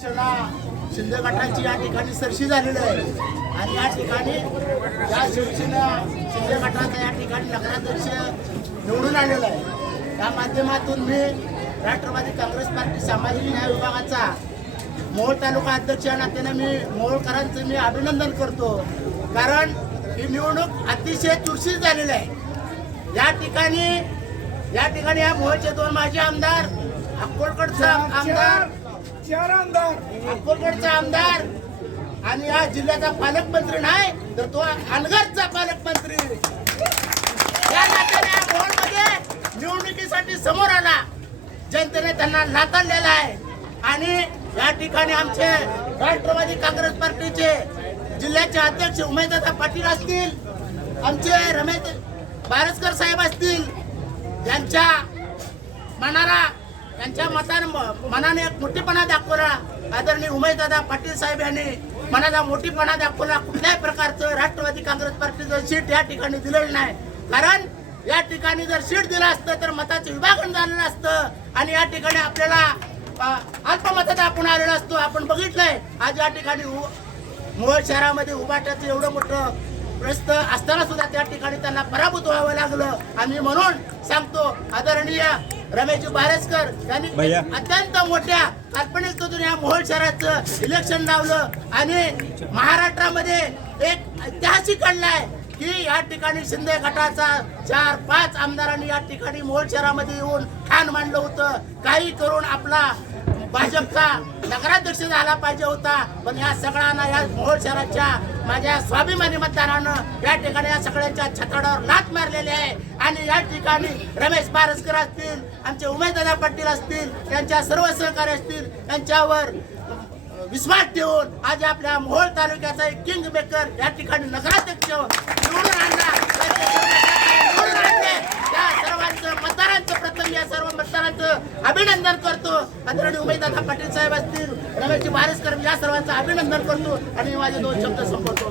शिंदे गटाची या ठिकाणी सरशी झालेली आहे आणि या ठिकाणी या शिवसेना शिंदे गटाचा या ठिकाणी नगराध्यक्ष निवडून आलेला आहे। त्या माध्यमातून मी राष्ट्रवादी काँग्रेस पार्टी सामाजिक न्याय विभागाचा मोहोळ तालुका अध्यक्ष या नात्याने मी मोहोळकरांचं मी अभिनंदन करतो, कारण ही निवडणूक अतिशय चुरशीत झालेली आहे। या ठिकाणी या मोहोळचे दोन माजी आमदार, अक्कलकोटचा आमदार, अक्कलकोटचा आमदार आणि या जिल्ह्याचा पालकमंत्री नाही तर तो अनगरचा पालकमंत्री या नात्याने मोहोळमध्ये निवडणुकीसाठी समोर आला। जनतेने त्यांना नाकारलेला आहे आणि या ठिकाणी आमचे राष्ट्रवादी काँग्रेस पार्टीचे जिल्ह्याचे अध्यक्ष उमेशदादा पाटील असतील, आमचे रमेश बारसकर साहेब असतील, यांच्या मनाने एक मोठेपणा दाखवला। आदरणीय उमेशदादा पाटील साहेब यांनी मनाला मोठीपणा दाखवला। कुठल्याही प्रकारचं राष्ट्रवादी काँग्रेस पार्टीचं सीट या ठिकाणी दिलेलं नाही, कारण या ठिकाणी जर सीट दिलं असतं तर मताचं विभागन झालेलं असतं आणि या ठिकाणी आपल्याला अल्पमतात आपण आलेलो असतो। आपण बघितलंय आज या ठिकाणी मोहोळ शहरामध्ये उभाट्याचं एवढं मोठं प्रस्त असताना सुद्धा त्या ठिकाणी त्यांना पराभूत व्हावं लागलं। आणि म्हणून सांगतो, आदरणीय रमेश बारसकर यांनी अत्यंत मोठ्या काल्पनिकतेतून या मोहोळ शहराचं इलेक्शन लावलं आणि महाराष्ट्रामध्ये एक ऐतिहासिक घडलाय की या ठिकाणी शिंदे गटाचा 4-5 आमदारांनी या ठिकाणी मोहोळ शहरामध्ये येऊन ठाण मांडलं होतं। काही करून आपला भाजपचा नगराध्यक्ष झाला पाहिजे होता, पण या सगळ्यांना या मोहोळ शहराच्या माझ्या स्वाभिमानी मतदारानं या ठिकाणी या सगळ्यांच्या छताडावर लाथ मारलेली आहे। आणि या ठिकाणी रमेश बारसकर असतील, आमचे उमेशदादा पाटील असतील, त्यांच्या सर्व सहकारी असतील, त्यांच्यावर विश्वास ठेवून आज आपल्या मोहोळ तालुक्याचा एक किंग मेकर या ठिकाणी नगराध्यक्ष निवडून आणला। त्या सर्वांचं मतदारांचं प्रथम या सर्व मतदारांचं अभिनंदन करतो। आदरणीय उमेशदादा पाटील साहेब असतील, रमेश बारसकर, या सर्वांचं अभिनंदन करतो आणि माझे 2 शब्द संपवतो।